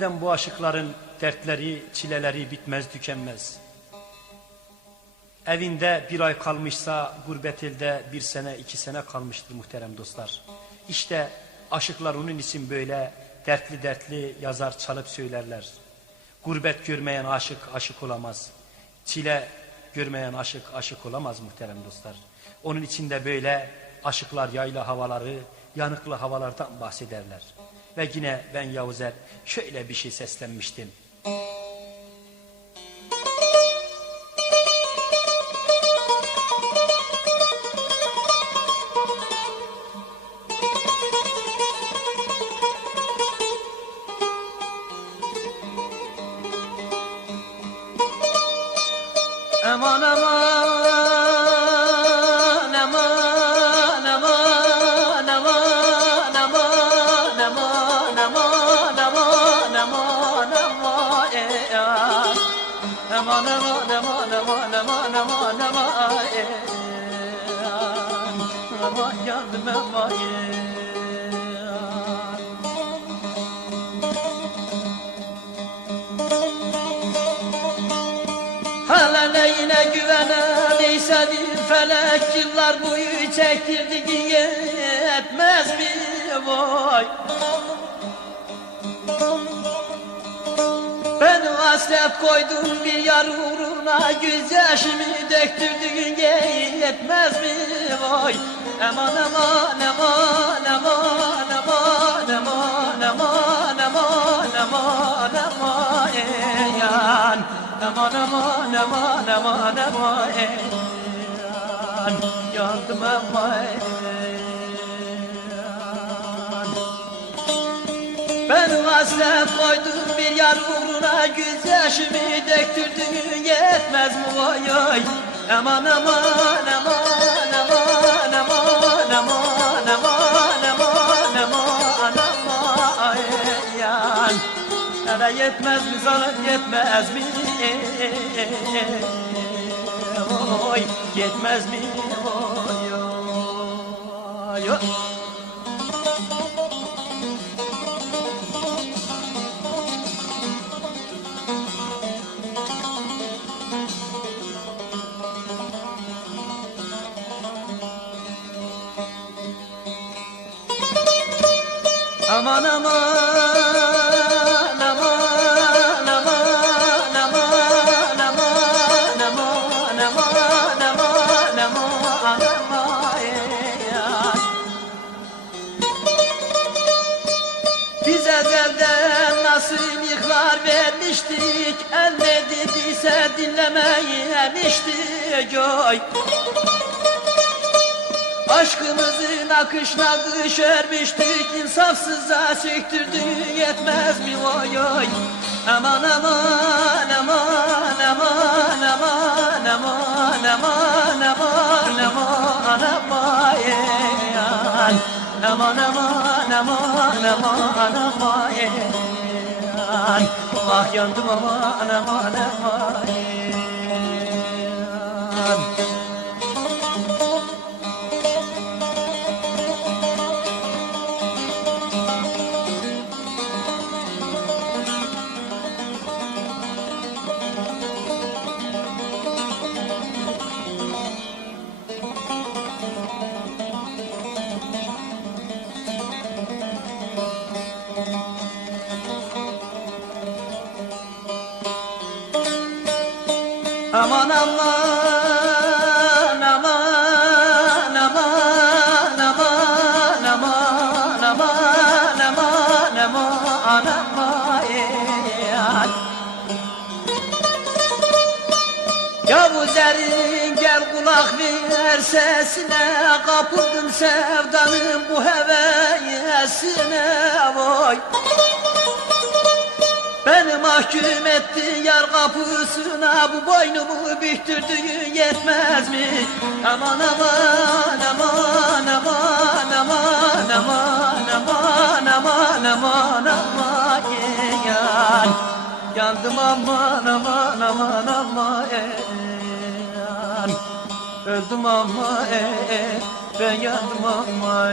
eden bu aşıkların dertleri, çileleri bitmez tükenmez. Evinde bir ay kalmışsa gurbet elde 1 sene 2 sene kalmıştır muhterem dostlar. İşte aşıklar onun için böyle dertli dertli yazar, çalıp söylerler. Gurbet görmeyen aşık aşık olamaz. Çile görmeyen aşık aşık olamaz muhterem dostlar. Onun için de böyle aşıklar yayla havaları, yanıklı havalardan bahsederler. Ve yine ben Yavuzer şöyle bir şey seslenmiştim. Aman aman aman aman aman aman aman aman aman aman aman aman aman aman aman aman aman aman yandım aman. Hala neyine güvenemeyse bir felek, yıllar boyu çektirdiğin yetmez mi vay? Ben hasret koydum bir yar uğruna, gözyaşımı döktürdüğün yetmez mi vay? Aman aman aman aman aman aman aman aman aman aman yan. Aman aman aman aman aman yandım aman. Ben hasret koydum bir yar uğruna, gözyaşımı döktürdüğün yetmez mi vay ay? Aman aman aman aman aman aman aman aman aman aman yan. Sana yetmez mi, sana yetmez mi? Oy, yetmez mi? Oy, oy, oy. Aman aman biz ezelden nasibikler vermiştik, el ne dediyse dinlemeyemiştik oy. Aşkımızın akışına kış örmüştük, insafsıza söktürdüğün yetmez mi oy oy? Aman aman aman aman aman aman aman aman aman aman yan. Aman aman aman aman aman yan. Ah yandım aman aman aman yan. Aman aman aman aman aman aman aman aman aman aman Yavuzer'in gel kulak ver sesine, kapıldım sevdanın bu hevesine vay. Beni mahkum etti yar kapısına, bu boynumu büktürdüğün yetmez mi? Aman aman aman aman aman aman aman aman aman aman yan. Yandım aman aman aman aman yan. Öldüm ama ben yandım ama